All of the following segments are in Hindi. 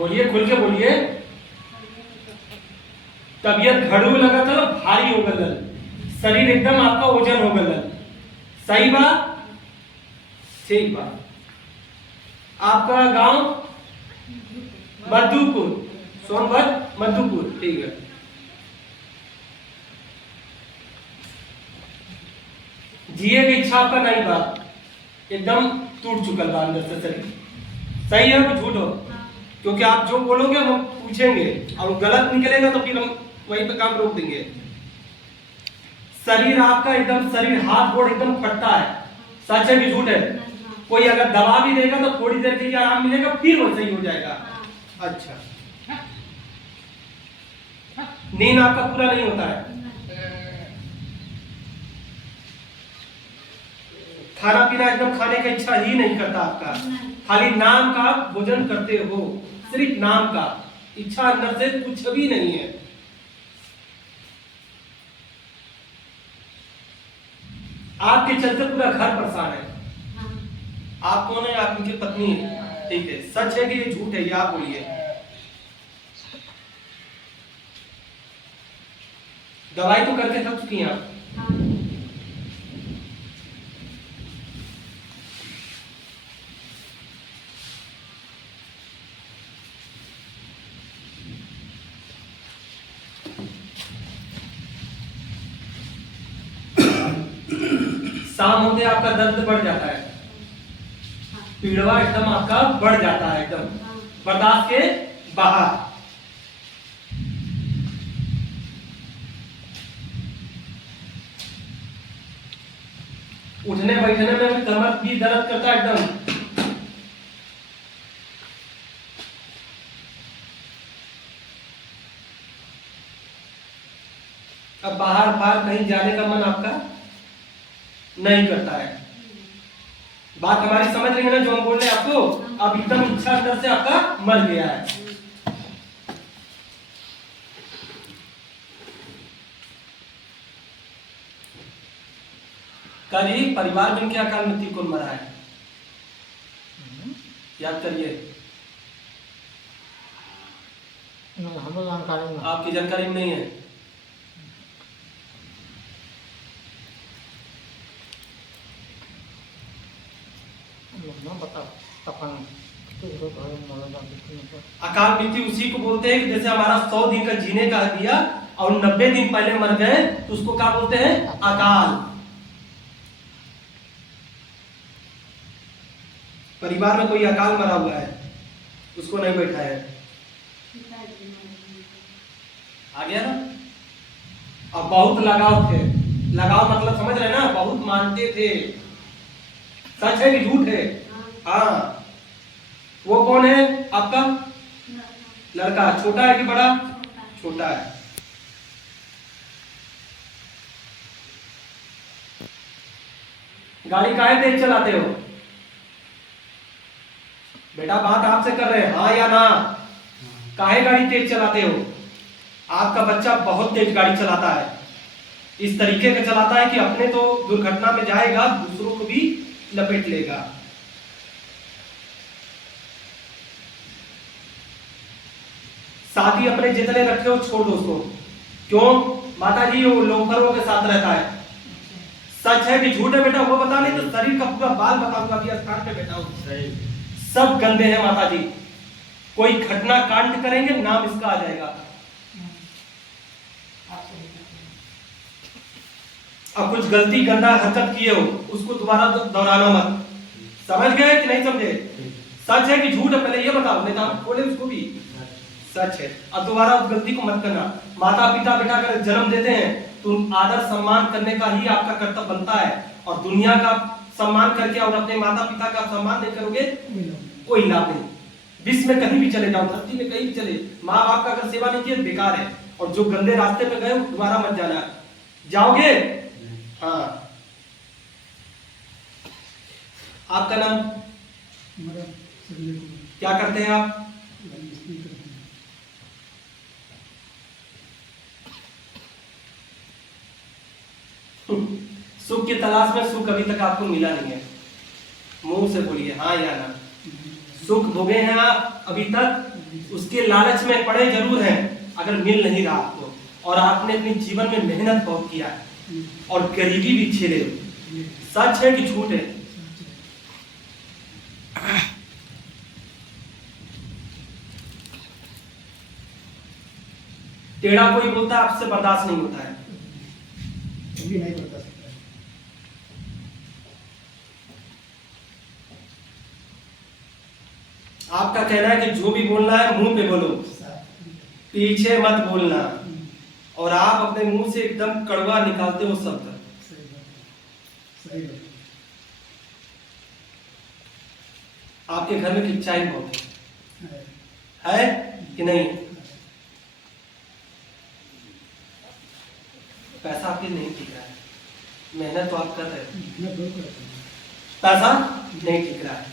बोलिए, खुल के बोलिए। तबीयत घड़ू लगा था, भारी हो गल, शरीर एकदम आपका वजन हो गल। सही बात, ठीक बात। आपका गांव मधुपुर, सोनभद्र मधुपुर, ठीक है। जिए की इच्छा आपका नहीं बात, एकदम टूट चुकल बा अंदर से शरीर। सही है कि झूठ हो? क्योंकि आप जो बोलोगे हम पूछेंगे और गलत निकलेगा तो फिर हम वहीं पे काम रोक देंगे। शरीर आपका एकदम, शरीर हाथ गोड़ एकदम फटता है, सच है कि झूठ है? कोई अगर दवा भी देगा तो थोड़ी देर के लिए आराम मिलेगा, फिर वो सही हो जाएगा। अच्छा, नींद आपका पूरा नहीं होता है, खाना पीना एकदम खाने का इच्छा ही नहीं करता आपका, खाली नाम का भोजन करते हो, सिर्फ नाम का, इच्छा अंदर से कुछ भी नहीं है। आपके चलते पूरा घर परेशान है। आप कौन है? आप उनकी पत्नी है, ठीक है। सच है कि ये झूठ है? ये आप बोलिए। दवाई तो करके थक चुकी हैं आप। शाम होते आपका दर्द बढ़ जाता है, पीड़वा एकदम आपका बढ़ जाता है, एकदम बर्दाश्त के बाहर। उठने बैठने में भी कमर भी दर्द करता है एकदम। अब बाहर बाहर कहीं जाने का मन आपका नहीं करता है। बात हमारी समझ रही है ना जो हम बोल रहे हैं आपको? अब एकदम इच्छा अंदर से आपका मर गया है। कल ही परिवार में क्या अकाल मृत्यु कौन मरा है? याद करिए। हमें जानकारी नहीं, आपकी जानकारी में नहीं है। अकाल मृत्यु उसी को बोलते हैं कि जैसे हमारा 100 दिन का जीने का दिया और 90 दिन पहले मर गए तो उसको क्या बोलते हैं? अकाल। परिवार में कोई अकाल मरा हुआ है, उसको नहीं बैठा है, आ गया ना? और बहुत लगाव थे, लगाव मतलब समझ रहे ना, बहुत मानते थे। सच है कि झूठ है? हाँ। वो कौन है आपका? लड़का। छोटा है कि बड़ा? छोटा है। गाड़ी काहे तेज चलाते हो? बेटा बात आपसे कर रहे हैं, हाँ या ना? काहे गाड़ी तेज चलाते हो? आपका बच्चा बहुत तेज गाड़ी चलाता है, इस तरीके का चलाता है कि अपने तो दुर्घटना में जाएगा, दूसरों को भी लपेट लेगा। साथी अपने जितने रखे हो छोड़ दो उसको। क्यों? माता जी वो लोफरों के साथ रहता है। सच है कि झूठ है बेटा? वो बता, नहीं तो शरीर का पूरा बाल बताऊंगा अभी स्थान पे बैठा हूं। सब गंदे हैं माता जी, कोई घटना कांड करेंगे नाम इसका आ जाएगा। अब कुछ गलती गंदा हरकत किए हो उसको दोबारा दोहराना मत। समझ गए कि नहीं समझे? सच है कि झूठ है? पहले ये बताओ, नहीं तो हम बोले उसको भी सच है। अब दोबारा उस गलती को मत करना। माता पिता बेटा अगर जन्म देते हैं तो आदर सम्मान करने का ही आपका कर्तव्य बनता है, और दुनिया का सम्मान करके और अपने माता पिता का सम्मान नहीं करोगे कोई लाभ नहीं। विश्व में कहीं भी चले जाओ, धरती में कहीं भी चले, माँ बाप का अगर सेवा नहीं किया बेकार है। और जो गंदे रास्ते पे गए दोबारा मत जाना। जाओगे? हाँ। आपका नाम क्या करते हैं आप? सुख की तलाश में सुख अभी तक आपको मिला नहीं है। मुंह से बोलिए हाँ या ना। सुख भोगे हैं आप अभी तक, उसके लालच में पड़े जरूर हैं, अगर मिल नहीं रहा आपको, और आपने अपने जीवन में मेहनत बहुत किया है और गरीबी भी झेले हो, सच है कि झूठ है? टेढ़ा कोई बोलता है आपसे बर्दाश्त नहीं होता है, भी नहीं बता सकता। आपका कहना है कि जो भी बोलना है मुंह पे बोलो, पीछे मत बोलना, और आप अपने मुंह से एकदम कड़वा निकालते हो शब्द। सही बात, सही बात। आपके घर में खिंचाई बहुत है कि नहीं? पैसा आपके नहीं टिक रहा है, मेहनत तो आप कर रहे हो, मैं बहुत करता हूँ। पैसा नहीं टिक रहा है।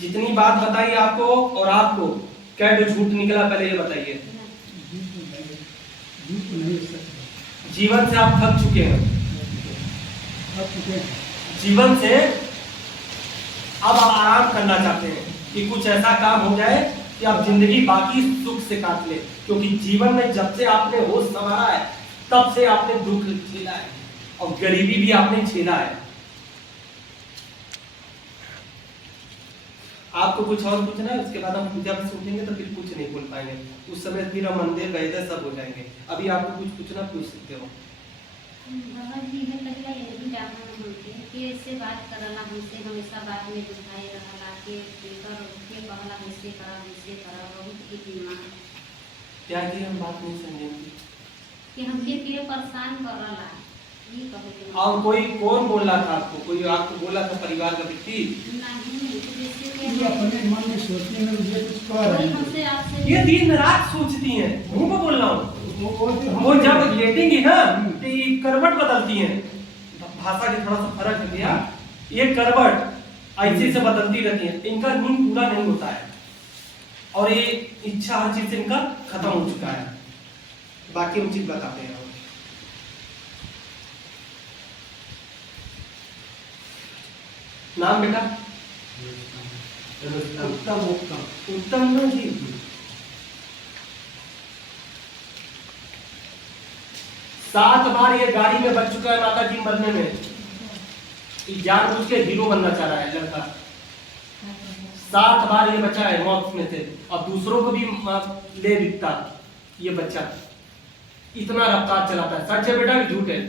जितनी बात बताई आपको और आपको, क्या जो झूठ निकला पहले ये बताइए। झूठ तो नहीं हो सकता। जीवन से आप थक चुके हैं, अब चुके हैं। जीवन से अब आप आराम करना चाहते हैं कि कुछ ऐसा काम हो जाए कि आप जिंदगी बाकी सुख से काट ले, क्योंकि जीवन में जब से आपने होश संभाला है तब से आपने दुख झेला है और गरीबी भी आपने झेला है। आपको कुछ और पूछना है, उसके बाद हम पूजा में उठेंगे तो फिर कुछ नहीं बोल पाएंगे, उस समय फिर हम मंदिर वैद्य सब हो जाएंगे। अभी आपको कुछ पूछना पूछ सकते हो। बाबा जी है पहला यही जानना हमके कि ऐसे बात करला हमसे हमेशा बात में दुखाई रहला के पेपर के कहला ऐसे करा बहुत की दिमाग क्या कि हम बात नहीं समझेंगे कि हमके फिर परेशान करला ये कहे। और कोई कौन बोल रहा था आपको? कोई आपको बोला था परिवार का व्यक्ति? नहीं जैसे ये अपने मन में सोचने में मुझे कुछ कह रहे हैं। हमसे आपसे ये दिन रात सोचती हैं, मुंह पे बोल रहा हूँ। वो हम- जब लेटेंगी ना तो ये करवट बदलती हैं, भाषा के थोड़ा सा फर्क है भैया, ये करवट ऐसे से बदलती रहती है, इनका नींद पूरा नहीं होता है और ये इच्छा हर चीज से इनका खत्म हो चुका है। बाकी हम चीज बताते हैं। नाम बेटा? उत्तम उत्तम उत्तम ना जी। सात बार ये गाड़ी में बच चुका है माता जी मरने में, जानबूझ के हीरो बनना चाह रहा है लड़का। 7 बार ये बचा है मौत में से, और दूसरों को भी ले बिकता ये बच्चा, इतना रफ्तार चलाता है। सच है बेटा कि झूठ है?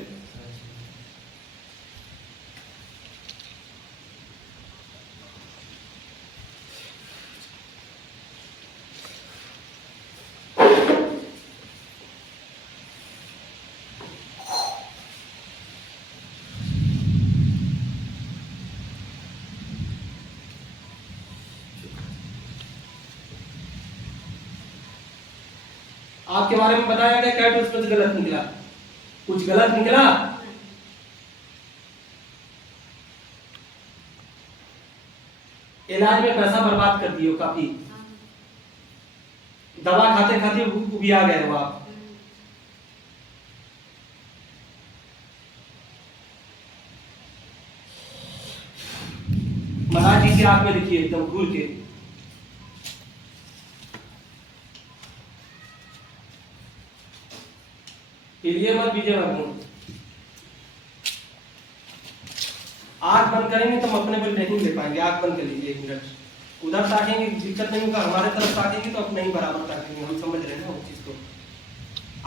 आपके बारे में बताया गया क्या उसमें से गलत निकला? कुछ गलत निकला? इलाज में पैसा बर्बाद कर दिए हो काफी, दवा खाते खाते उबिया गए हो आप। महाराज जी की आंख में देखिए एकदम घूर के, हिलिए मत बीजे बाबू। आंख बंद करेंगे तो हम अपने पर नहीं ले पाएंगे। आंख बंद कर लीजिए 1 मिनट। उधर ताकेंगे दिक्कत नहीं होगा, हमारे तरफ ताकेंगे तो अब नहीं बराबर ताकेंगे, हम समझ रहे हैं ना उस चीज को।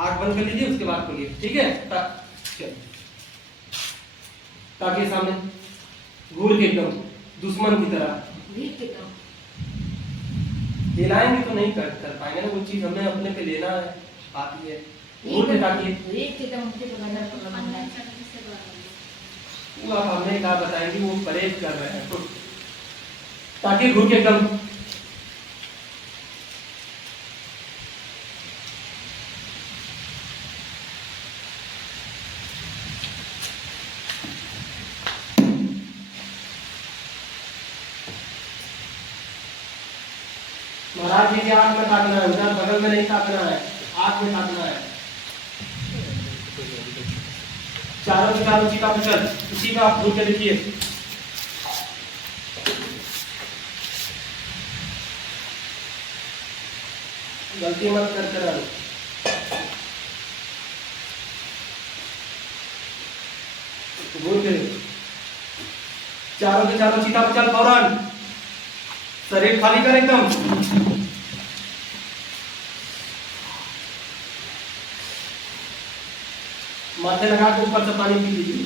आंख बंद कर लीजिए, उसके बाद खोलिए, ठीक है? ताकि सामने घूर के एकदम दुश्मन की तरह हिलाएंगे तो नहीं कर पाएंगे ना वो चीज, हमें अपने पे लेना है। बात ये घूर के ताकिए, वो आप हमें क्या बताएंगे, वो परहेज कर रहे हैं ताकि घूर के एकदम। महाराज जी के आंख में ताकना है, उधर बगल में नहीं ताकना है, आंख में ताकना है। चारों चीज का पिक्चर उसी का आप घूर के देखिए। गलती मत कर करण। गुड। चारों के चारों सीधा चल फौरन। शरीर खाली कर एकदम। माथे लगा के ऊपर से पानी पी लीजिए।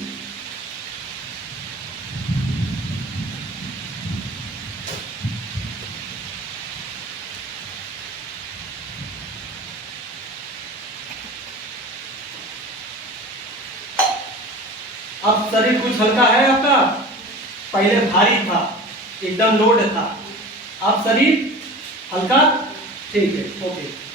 अब शरीर कुछ हल्का है आपका, पहले भारी था, एकदम लोड था, अब शरीर हल्का, ठीक है, ओके।